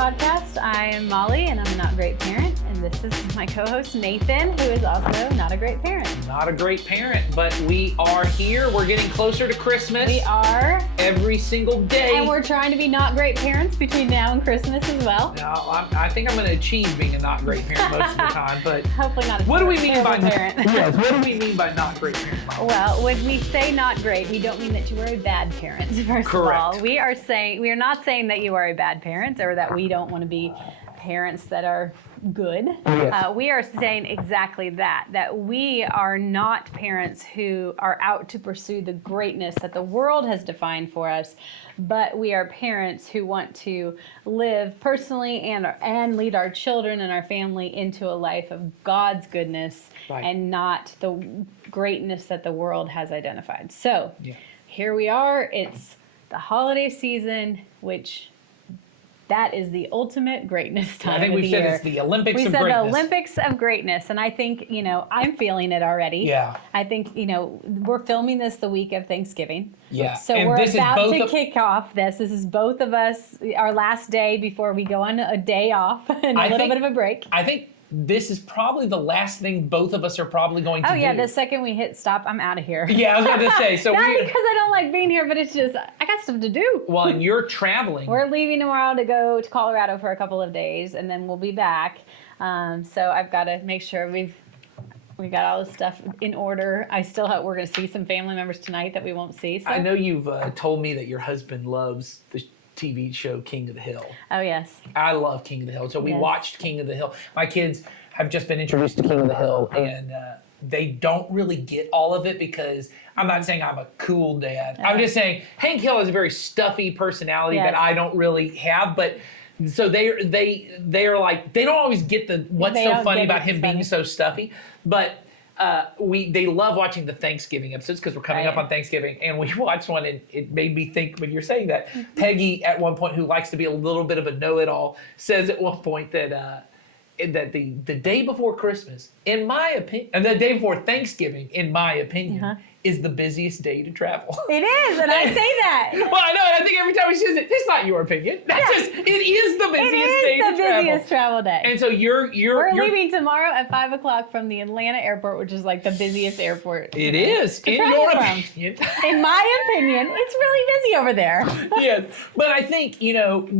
podcast. I am Molly, and I'm a not great parent. And this is my co-host, Nathan, who is also not a great parent. Not a great parent, but we are here. We're getting closer to Christmas. We are. Every single day. And we're trying to be not great parents between now and Christmas as well. Now, I think I'm going to achieve being a not great parent most of the time, but hopefully not a what do we mean by parent? Yes, what do we mean by not great parent? Well, when we say not great, we don't mean that you are a bad parent, first Correct. of all. We are not saying that you are a bad parent or that we don't want to be parents that are good. Yes. We are saying exactly that we are not parents who are out to pursue the greatness that the world has defined for us, but we are parents who want to live personally and lead our children and our family into a life of God's goodness, right, and not the greatness that the world has identified. So here we are. It's the holiday season, which that is the ultimate greatness time. I think we've said it's the Olympics of greatness. We said the Olympics of greatness, and I think, I'm feeling it already. Yeah. I think, we're filming this the week of Thanksgiving. Yeah. So and we're this about to kick off this. This is both of us, our last day before we go on a day off and a little bit of a break. I think this is probably the last thing both of us are probably going to do. Oh, yeah, the second we hit stop, I'm out of here. Yeah, I was about to say. So Not because I don't like being here, but it's just, I got stuff to do. Well, and you're traveling. We're leaving tomorrow to go to Colorado for a couple of days, and then we'll be back. So I've got to make sure we got all this stuff in order. We're going to see some family members tonight that we won't see. So. I know you've told me that your husband loves the TV show King of the Hill. Oh, yes. I love King of the Hill. So we watched King of the Hill. My kids have just been introduced to King of the Hill, and they don't really get all of it because I'm not saying I'm a cool dad. I'm just saying Hank Hill has a very stuffy personality that I don't really have, but so they're like, they don't always get what's so funny about him being so stuffy, but they love watching the Thanksgiving episodes because we're coming up on Thanksgiving, and we watched one, and it made me think when you're saying that. Peggy, at one point, who likes to be a little bit of a know-it-all, says at one point that the day before Christmas, in my opinion, and the day before Thanksgiving, in my opinion, is the busiest day to travel. It is, and I say that. Well, I know, and I think every time she says it, it's not your opinion. That's just, it is the busiest day to travel. It is the busiest traval day. And so we're leaving tomorrow at 5 o'clock from the Atlanta airport, which is like the busiest airport. It is, in your opinion. In my opinion, it's really busy over there. Yes, but I think,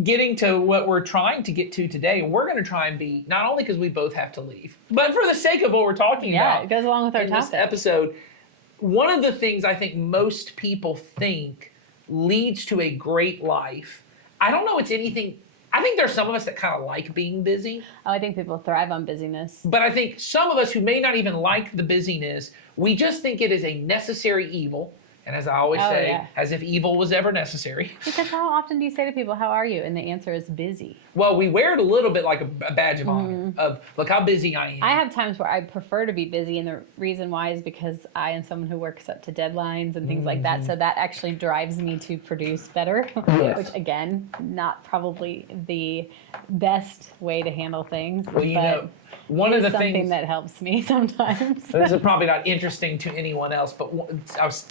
getting to what we're trying to get to today, and we're going to try and be, not only because we both have to leave, but for the sake of what we're talking about. Yeah, it goes along with our in topic. This episode, one of the things I think most people think leads to a great life, I don't know it's anything, I think there's some of us that kind of like being busy. Oh, I think people thrive on busyness. But I think some of us who may not even like the busyness, we just think it is a necessary evil. And as I always say, as if evil was ever necessary. Because how often do you say to people, how are you? And the answer is busy. Well, we wear it a little bit like a badge of honor of, look how busy I am. I have times where I prefer to be busy, and the reason why is because I am someone who works up to deadlines and things like that. So that actually drives me to produce better, which again, not probably the best way to handle things. Well, one of the something things that helps me sometimes. This is probably not interesting to anyone else, but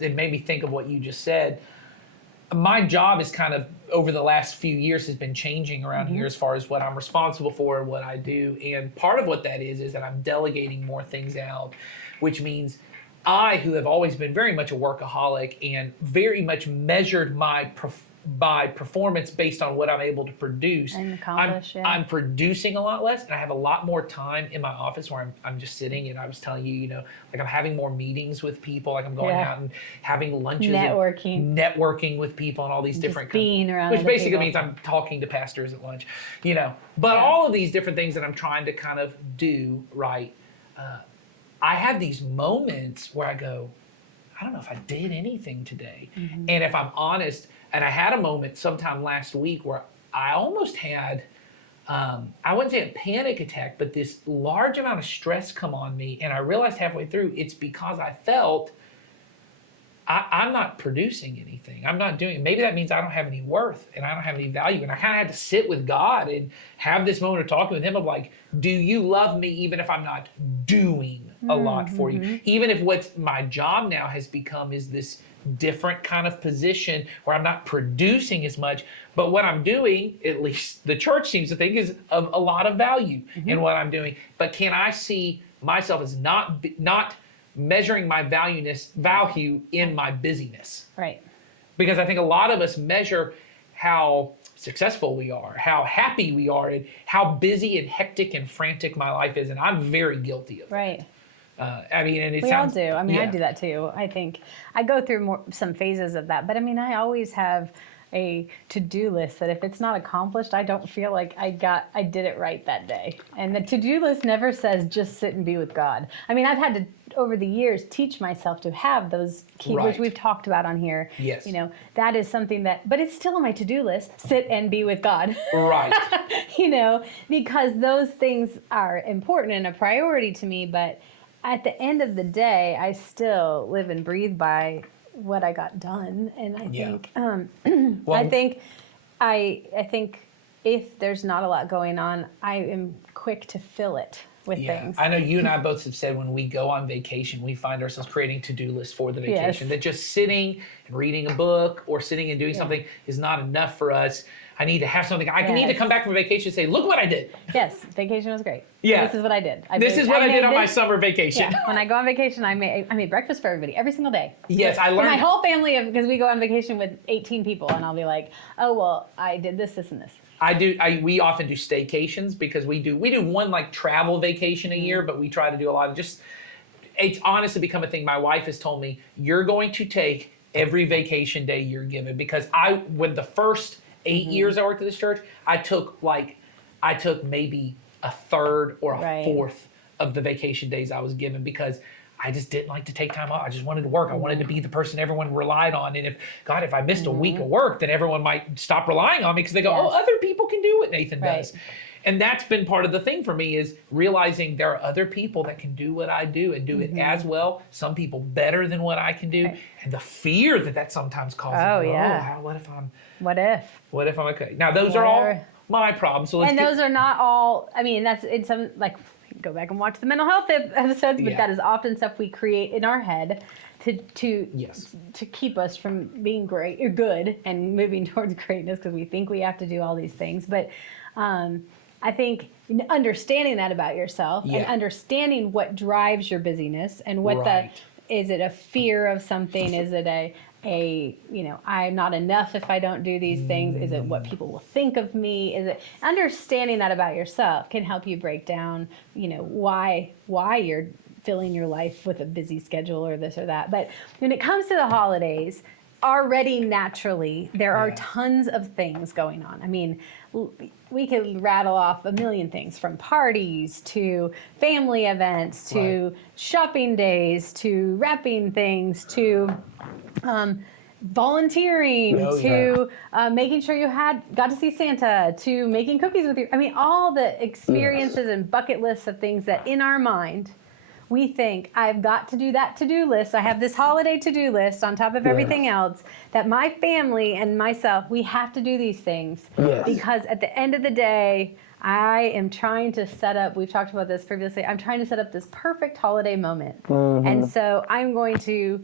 it made me think of what you just said. My job is kind of, over the last few years, has been changing around here as far as what I'm responsible for and what I do. And part of what that is that I'm delegating more things out, which means I, who have always been very much a workaholic and very much measured by performance based on what I'm able to produce, and accomplish, I'm producing a lot less, and I have a lot more time in my office where I'm just sitting, and I was telling you, like I'm having more meetings with people, like I'm going out and having lunches, networking with people, and all these different being around, which basically means I'm talking to pastors at lunch, But all of these different things that I'm trying to kind of do right. I have these moments where I go, I don't know if I did anything today, and if I'm honest. And I had a moment sometime last week where I almost had, I wouldn't say a panic attack, but this large amount of stress come on me. And I realized halfway through, it's because I felt I'm not producing anything. I'm not doing it. Maybe that means I don't have any worth and I don't have any value. And I kind of had to sit with God and have this moment of talking with him of like, do you love me even if I'm not doing a lot for you. Even if what my job now has become is this different kind of position where I'm not producing as much, but what I'm doing, at least the church seems to think, is of a lot of value in what I'm doing. But can I see myself as not measuring my value in my busyness? Right. Because I think a lot of us measure how successful we are, how happy we are, and how busy and hectic and frantic my life is. And I'm very guilty of it. Right. I mean, and it We sounds... all do. I mean, I yeah. do that too. I think I go through some phases of that, but I mean, I always have a to-do list that if it's not accomplished, I don't feel like I did it right that day. And the to-do list never says just sit and be with God. I mean, I've had to, over the years, teach myself to have those key, Right. which we've talked about on here. Yes. You know, that is something that, but it's still on my to-do list, sit and be with God. Right. You know, because those things are important and a priority to me, but at the end of the day, I still live and breathe by what I got done, and I Yeah. think Well, I think if there's not a lot going on, I am quick to fill it with yeah, things. I know you and I both have said when we go on vacation, we find ourselves creating to-do lists for the vacation. Yes. That just sitting and reading a book or sitting and doing something is not enough for us. I need to have something. I need to Yes. come back from vacation and say, look what I did. Yes, vacation was great. Yeah. This is what I did. This is what I did on my made summer vacation. Yeah, when I go on vacation, I made breakfast for everybody every single day. Yes, I For learned. my whole family, because we go on vacation with 18 people, and I'll be like, oh well, I did this, this, and this. We often do staycations because we do one like travel vacation a year, but we try to do a lot of it's honestly become a thing. My wife has told me, you're going to take every vacation day you're given, because when the first 8 years I worked at this church, I took maybe a third or a Right. fourth of the vacation days I was given, because I just didn't like to take time off. I just wanted to work. I wanted to be the person everyone relied on. And if I missed a week of work, then everyone might stop relying on me because they go, Yes. oh, other people can do what Nathan Right. does. And that's been part of the thing for me, is realizing there are other people that can do what I do and do it as well. Some people better than what I can do. Right. And the fear that sometimes causes. Oh, yeah. What if I'm okay? Now, those are all Whatever. my problems. So let's And those are not all, I mean, that's in some, like, go back and watch the mental health episodes, but Yeah. that is often stuff we create in our head Yes. to keep us from being great or good and moving towards greatness, because we think we have to do all these things. But I think understanding that about yourself and Yeah. understanding what drives your busyness and what Right. is it a fear of something? Is it I'm not enough if I don't do these things? Is it what people will think of me? Is it understanding that about yourself can help you break down, why you're filling your life with a busy schedule or this or that. But when it comes to the holidays, already naturally, there are Yeah. tons of things going on. I mean, we could rattle off a million things, from parties to family events to Right. shopping days to wrapping things to volunteering Oh, to making sure you got to see Santa to making cookies with you. I mean, all the experiences and bucket lists of things that in our mind we think, I've got to do that to-do list. I have this holiday to-do list on top of everything else, that my family and myself, we have to do these things. Yes. Because at the end of the day, I am trying to set up, we've talked about this previously, I'm trying to set up this perfect holiday moment. And so I'm going to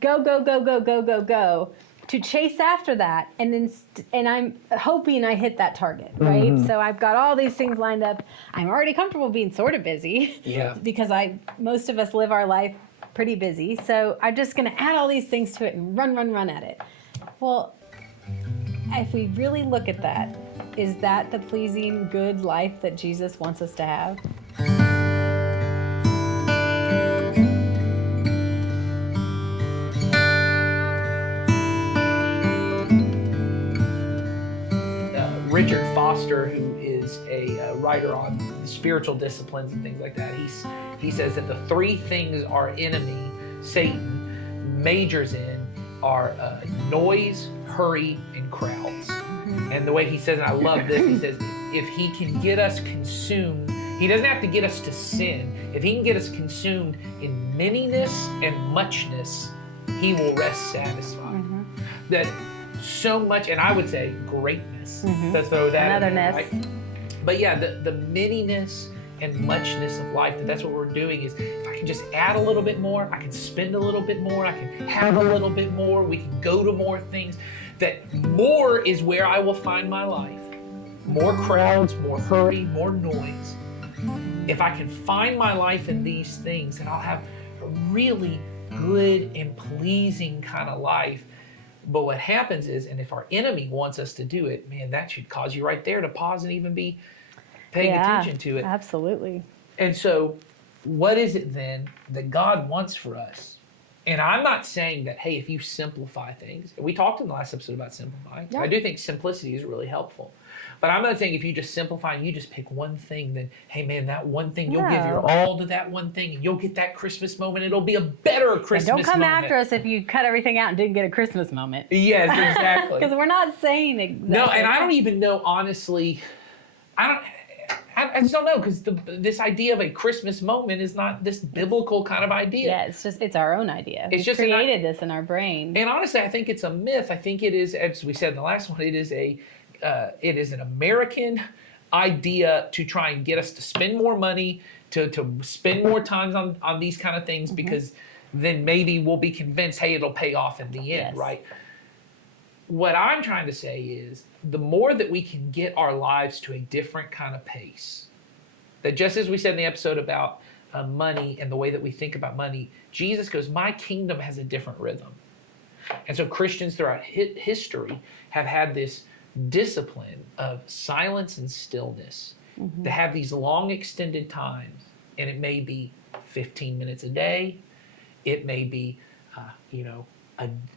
go to chase after that, and I'm hoping I hit that target, right? So I've got all these things lined up. I'm already comfortable being sort of busy, Yeah. because most of us live our life pretty busy. So I'm just going to add all these things to it and run at it. Well, if we really look at that, is that the pleasing, good life that Jesus wants us to have? Richard Foster, who is a writer on spiritual disciplines and things like that, he says that the three things our enemy, Satan, majors in are noise, hurry, and crowds. And the way he says, and I love this, he says, if he can get us consumed, he doesn't have to get us to sin. If he can get us consumed in manyness and muchness, he will rest satisfied. That so much, and I would say greatness, to throw that in there, Anotherness. right? But yeah, the manyness and muchness of life, that's what we're doing is if I can just add a little bit more, I can spend a little bit more, I can have a little bit more, we can go to more things, that more is where I will find my life. More crowds, more hurry, more noise. If I can find my life in these things, then I'll have a really good and pleasing kind of life. But what happens is, and if our enemy wants us to do it, man, that should cause you right there to pause and even be paying attention to it. Absolutely. And so what is it then that God wants for us? And I'm not saying that, hey, if you simplify things, we talked in the last episode about simplifying. Yeah. I do think simplicity is really helpful. But I'm not saying if you just simplify and you just pick one thing, then, hey, man, that one thing, you'll give your all to that one thing and you'll get that Christmas moment. It'll be a better Christmas moment. Don't come after us if you cut everything out and didn't get a Christmas moment. Yes, exactly. Because we're not saying exactly. No, and I don't even know, honestly, I just don't know, because this idea of a Christmas moment is not this biblical kind of idea. Yeah, it's our own idea. It's We just created this in our brain. And honestly, I think it's a myth. I think it is, as we said in the last one, it is an American idea to try and get us to spend more money, to spend more time on these kind of things, because then maybe we'll be convinced, hey, it'll pay off in the end, Yes. right? What I'm trying to say is the more that we can get our lives to a different kind of pace, that just as we said in the episode about money and the way that we think about money, Jesus goes, my kingdom has a different rhythm. And so Christians throughout history have had this discipline of silence and stillness, to have these long extended times. And it may be 15 minutes a day. It may be,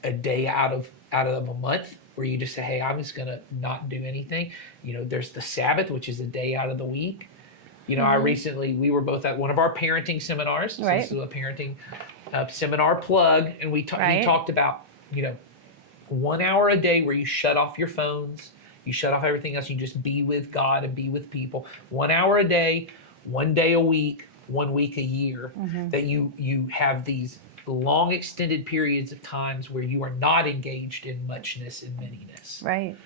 a day out of a month where you just say, hey, I'm just going to not do anything. There's the Sabbath, which is a day out of the week. We were both at one of our parenting seminars. So Right. this is a parenting seminar plug. And he talked about, 1 hour a day where you shut off your phones, you shut off everything else, you just be with God and be with people. 1 hour a day, 1 day a week, 1 week a year, that you have these long extended periods of times where you are not engaged in muchness and manyness. Right.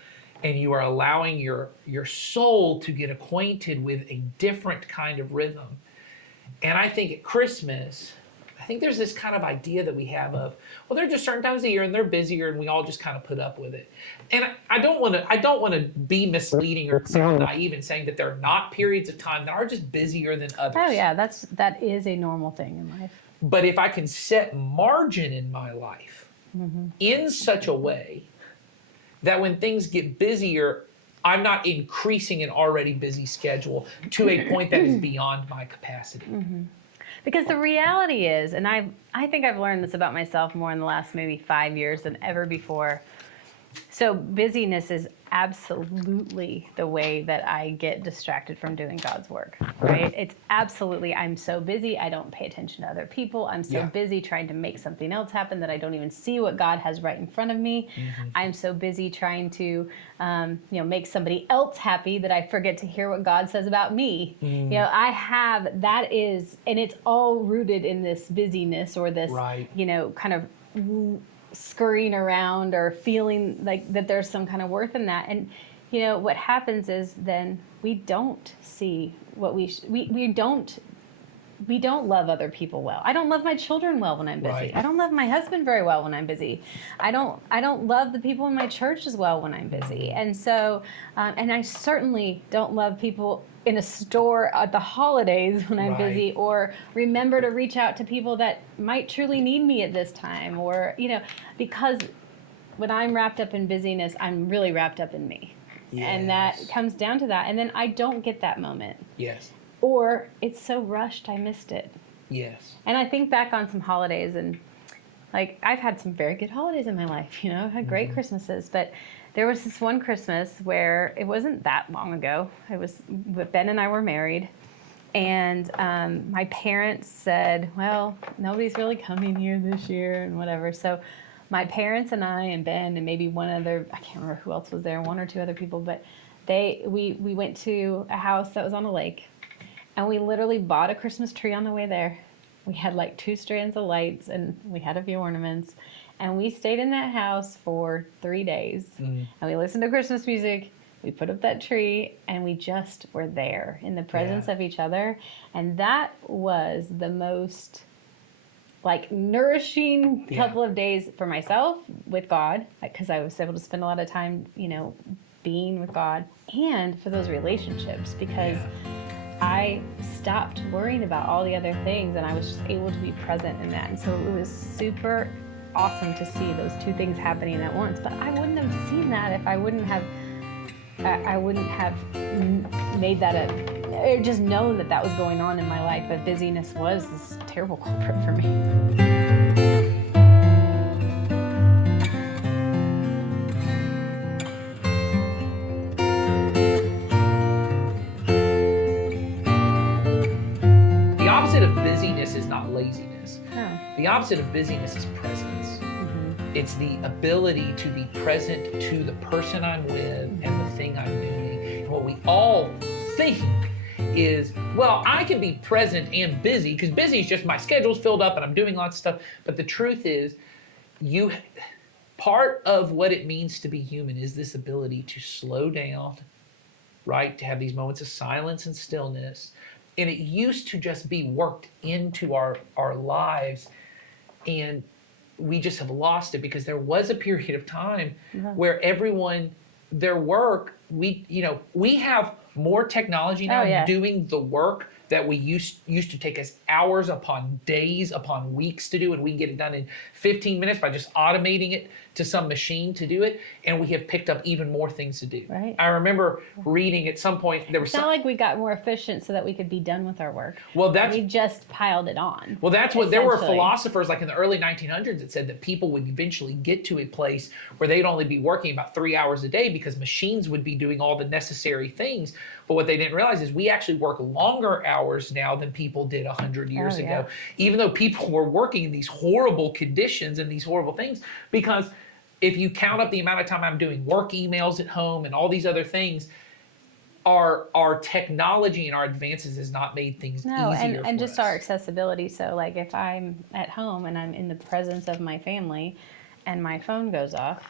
And you are allowing your soul to get acquainted with a different kind of rhythm. And I think at Christmas, I think there's this kind of idea that we have of, well, there are just certain times of the year and they're busier and we all just kind of put up with it. And I don't want to be misleading or sound naive in saying that there are not periods of time that are just busier than others. Oh yeah, that is a normal thing in life. But if I can set margin in my life in such a way that when things get busier, I'm not increasing an already busy schedule to a point that is beyond my capacity. Because the reality is, and I think I've learned this about myself more in the last maybe 5 years than ever before. So busyness is absolutely the way that I get distracted from doing God's work, right? It's absolutely, I'm so busy, I don't pay attention to other people. I'm so busy trying to make something else happen that I don't even see what God has right in front of me. I'm so busy trying to, make somebody else happy that I forget to hear what God says about me. That is, and it's all rooted in this busyness or this, kind of scurrying around or feeling like that there's some kind of worth in that. And what happens is then we don't see what we don't love other people well. I don't love my children well when I'm busy. Right. I don't love my husband very well when I'm busy. I don't love the people in my church as well when I'm busy. And so and I certainly don't love people in a store at the holidays when I'm busy, or remember to reach out to people that might truly need me at this time, or because when I'm wrapped up in busyness, I'm really wrapped up in me. And that comes down to that. And then I don't get that moment. Yes. Or it's so rushed, I missed it. Yes. And I think back on some holidays, and like I've had some very good holidays in my life. I've had great Christmases, but there was this one Christmas where it wasn't that long ago. It was Ben and I were married, and my parents said, "Well, nobody's really coming here this year, and whatever." So my parents and I and Ben and maybe one other, I can't remember who else was there, one or two other people, but we went to a house that was on a lake. And we literally bought a Christmas tree on the way there. We had like 2 strands of lights and we had a few ornaments. And we stayed in that house for 3 days. And we listened to Christmas music we put up that tree, and we just were there in the presence of each other. And that was the most like nourishing couple of days for myself with God, because I was able to spend a lot of time, being with God, and for those relationships, because I stopped worrying about all the other things and I was just able to be present in that. And so it was super awesome to see those two things happening at once. But I wouldn't have seen that if I wouldn't have made that or just known that was going on in my life, that busyness was this terrible culprit for me. The opposite of busyness is not laziness. Oh. The opposite of busyness is presence. It's the ability to be present to the person I'm with and the thing I'm doing. And what we all think is, well, I can be present and busy, because busy is just my schedule's filled up and I'm doing lots of stuff. But the truth is, part of what it means to be human is this ability to slow down, right? To have these moments of silence and stillness. And it used to just be worked into our lives, and we just have lost it, because there was a period of time where everyone, their work, we have more technology now doing the work that we used to take us hours upon days upon weeks to do, and we can get it done in 15 minutes by just automating it to some machine to do it, and we have picked up even more things to do. Right. I remember reading at some point there was It's not like we got more efficient so that we could be done with our work. Well, we just piled it on. Well, that's what there were philosophers like in the early 1900s that said that people would eventually get to a place where they'd only be working about 3 hours a day because machines would be doing all the necessary things. But what they didn't realize is we actually work longer hours now than people did 100 years ago, even though people were working in these horrible conditions and these horrible things. Because if you count up the amount of time I'm doing work emails at home and all these other things, our technology and our advances has not made things easier for and just us. our accessibility. So like if I'm at home and I'm in the presence of my family and my phone goes off,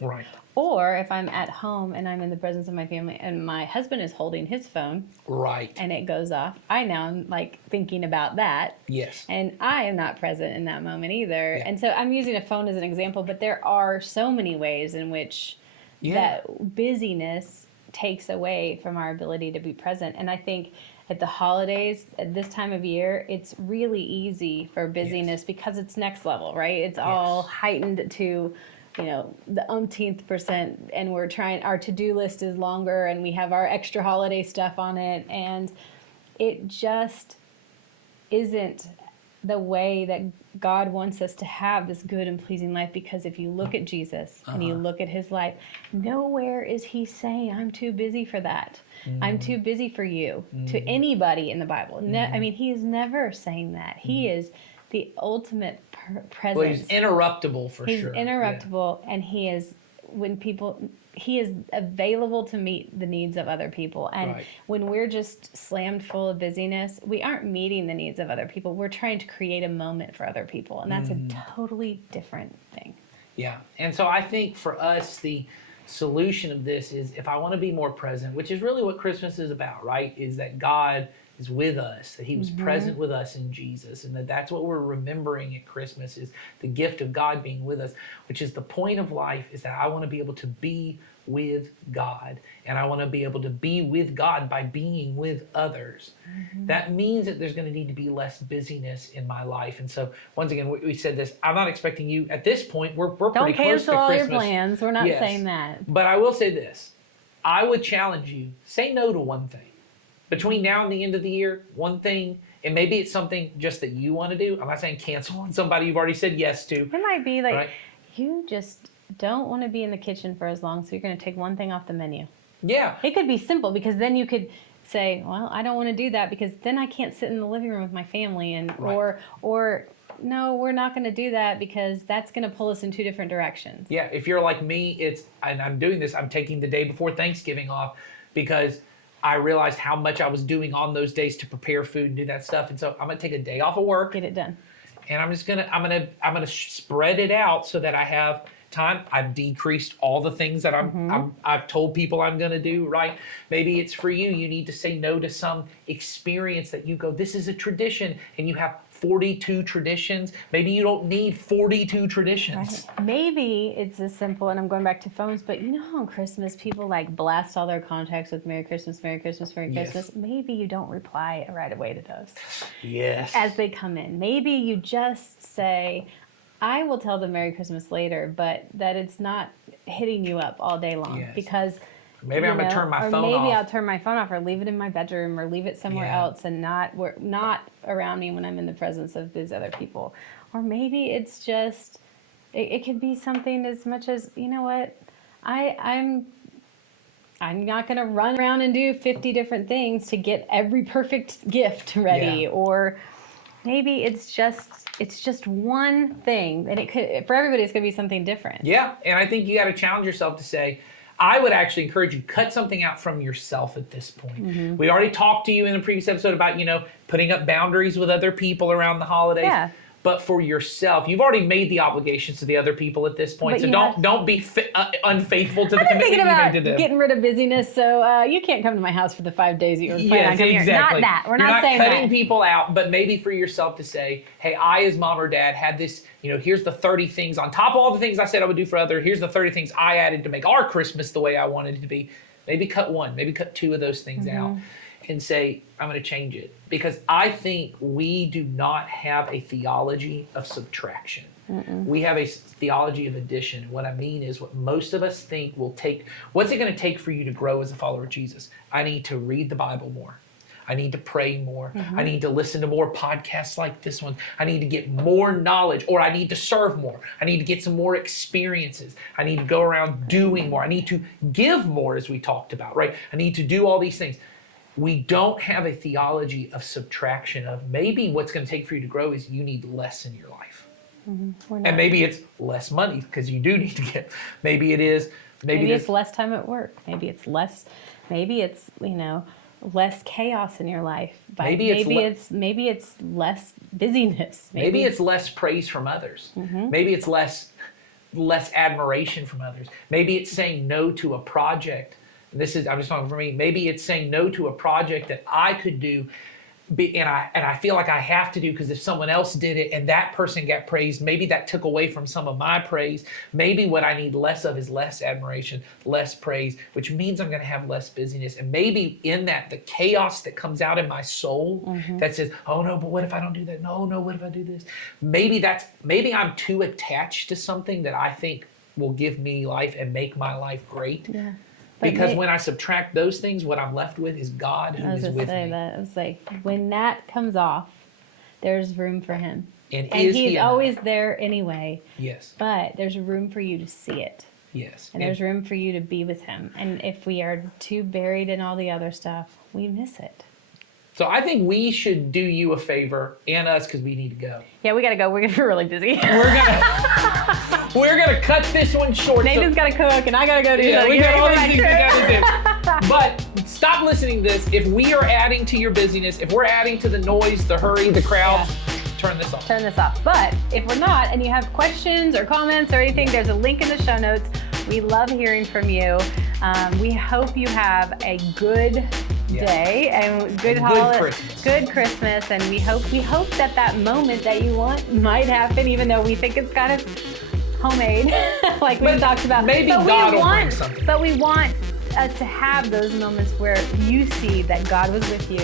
right. Or if I'm at home and I'm in the presence of my family and my husband is holding his phone, right, and it goes off, I now am like thinking about that. Yes. And I am not present in that moment either. Yeah. And so I'm using a phone as an example, but there are so many ways in which that busyness takes away from our ability to be present. And I think at the holidays, at this time of year, it's really easy for busyness because it's next level, right? It's all heightened to the umpteenth percent, and our to-do list is longer and we have our extra holiday stuff on it, and it just isn't the way that God wants us to have this good and pleasing life. Because if you look at Jesus and you look at his life, nowhere is he saying, I'm too busy for that. I'm too busy for you, to anybody in the Bible. I mean, he is never saying that. He is the ultimate presence. Well, he's interruptible for sure. He's interruptible, and he is available to meet the needs of other people. And when we're just slammed full of busyness, we aren't meeting the needs of other people. We're trying to create a moment for other people, and that's a totally different thing. Yeah, and so I think for us, the solution of this is, if I want to be more present, which is really what Christmas is about, right? Is that God is with us, that he was present with us in Jesus, and that's what we're remembering at Christmas, is the gift of God being with us, which is the point of life, is that I want to be able to be with God, and I want to be able to be with God by being with others. That means that there's going to need to be less busyness in my life. And so once again, we said this, I'm not expecting you at this point, we're pretty close to Christmas. Don't cancel all your plans. We're not saying that. But I will say this, I would challenge you, say no to one thing. Between now and the end of the year, one thing, and maybe it's something just that you want to do. I'm not saying cancel on somebody you've already said yes to. It might be like, you just don't want to be in the kitchen for as long, so you're going to take one thing off the menu. Yeah. It could be simple, because then you could say, well, I don't want to do that because then I can't sit in the living room with my family, and or no, we're not going to do that because that's going to pull us in two different directions. Yeah, if you're like me, and I'm doing this, I'm taking the day before Thanksgiving off because I realized how much I was doing on those days to prepare food and do that stuff. And so I'm going to take a day off of work. Get it done. And I'm gonna spread it out so that I have time, I've decreased all the things that I've told people I'm going to do, right? Maybe it's for you. You need to say no to some experience that you go, this is a tradition, and you have 42 traditions. Maybe you don't need 42 traditions. Right. Maybe it's as simple, and I'm going back to phones, but you know how on Christmas people like blast all their contacts with Merry Christmas, Merry Christmas, Merry Christmas? Maybe you don't reply right away to those. Yes. As they come in. Maybe you just say, I will tell them Merry Christmas later, but that it's not hitting you up all day long. Yes. Because maybe I'm going to turn my phone off. Or maybe I'll turn my phone off or leave it in my bedroom or leave it somewhere else and not around me when I'm in the presence of these other people. Or maybe it's just, it could be something as much as, you know what, I'm not going to run around and do 50 different things to get every perfect gift ready. Yeah. Or maybe it's just one thing, and it could, for everybody, it's going to be something different. Yeah, and I think you got to challenge yourself to say, I would actually encourage you, cut something out from yourself at this point. We already talked to you in the previous episode about, putting up boundaries with other people around the holidays. Yeah. But for yourself, you've already made the obligations to the other people at this point. But So don't be unfaithful to the I'm commitment thinking you about made to them. getting rid of busyness, so you can't come to my house for the 5 days that you were planning on coming exactly. here. Not that. We're You're not saying cutting that. people out, but maybe for yourself to say, hey, I as mom or dad had this, here's the 30 things on top of all the things I said I would do for others. Here's the 30 things I added to make our Christmas the way I wanted it to be. Maybe cut one, maybe cut two of those things out and say, I'm going to change it. Because I think we do not have a theology of subtraction. We have a theology of addition. What I mean is what most of us think will take, what's it going to take for you to grow as a follower of Jesus? I need to read the Bible more. I need to pray more. I need to listen to more podcasts like this one. I need to get more knowledge, or I need to serve more. I need to get some more experiences. I need to go around doing more. I need to give more, as we talked about, right? I need to do all these things. We don't have a theology of subtraction of maybe what's going to take for you to grow is you need less in your life. And maybe it's less money because you do need to get, maybe it is, Maybe it's less time at work. Maybe it's less chaos in your life. Maybe it's less busyness. Maybe it's less praise from others. Maybe it's less admiration from others. Maybe it's saying no to a project. I'm just talking for me. Maybe it's saying no to a project that I could do, and I feel like I have to do because if someone else did it and that person got praised, maybe that took away from some of my praise. Maybe what I need less of is less admiration, less praise, which means I'm going to have less busyness. And maybe in that, the chaos that comes out in my soul that says, oh no, but what if I don't do that? No, what if I do this? Maybe I'm too attached to something that I think will give me life and make my life great. Yeah. Because when I subtract those things, what I'm left with is God who is with me. I was like, when that comes off, there's room for him. And he's always there anyway. Yes. But there's room for you to see it. Yes. And there's room for you to be with him. And if we are too buried in all the other stuff, we miss it. So I think we should do you a favor and us because we need to go. Yeah, we got to go. We're going to be really busy. We're gonna cut this one short. Nathan's got to cook, and I got to go do Yeah, that. we got all these things we got to do. But stop listening to this. If we are adding to your busyness, if we're adding to the noise, the hurry, the crowd, turn this off. Turn this off. But if we're not, and you have questions or comments or anything, there's a link in the show notes. We love hearing from you. We hope you have a good day and good Christmas, and we hope that moment that you want might happen, even though we think it's kind of homemade, like we talked about. Maybe God will bring something. But we want us to have those moments where you see that God was with you,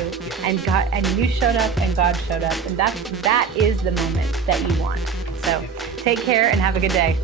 and you showed up, and God showed up, and that is the moment that you want. So take care and have a good day.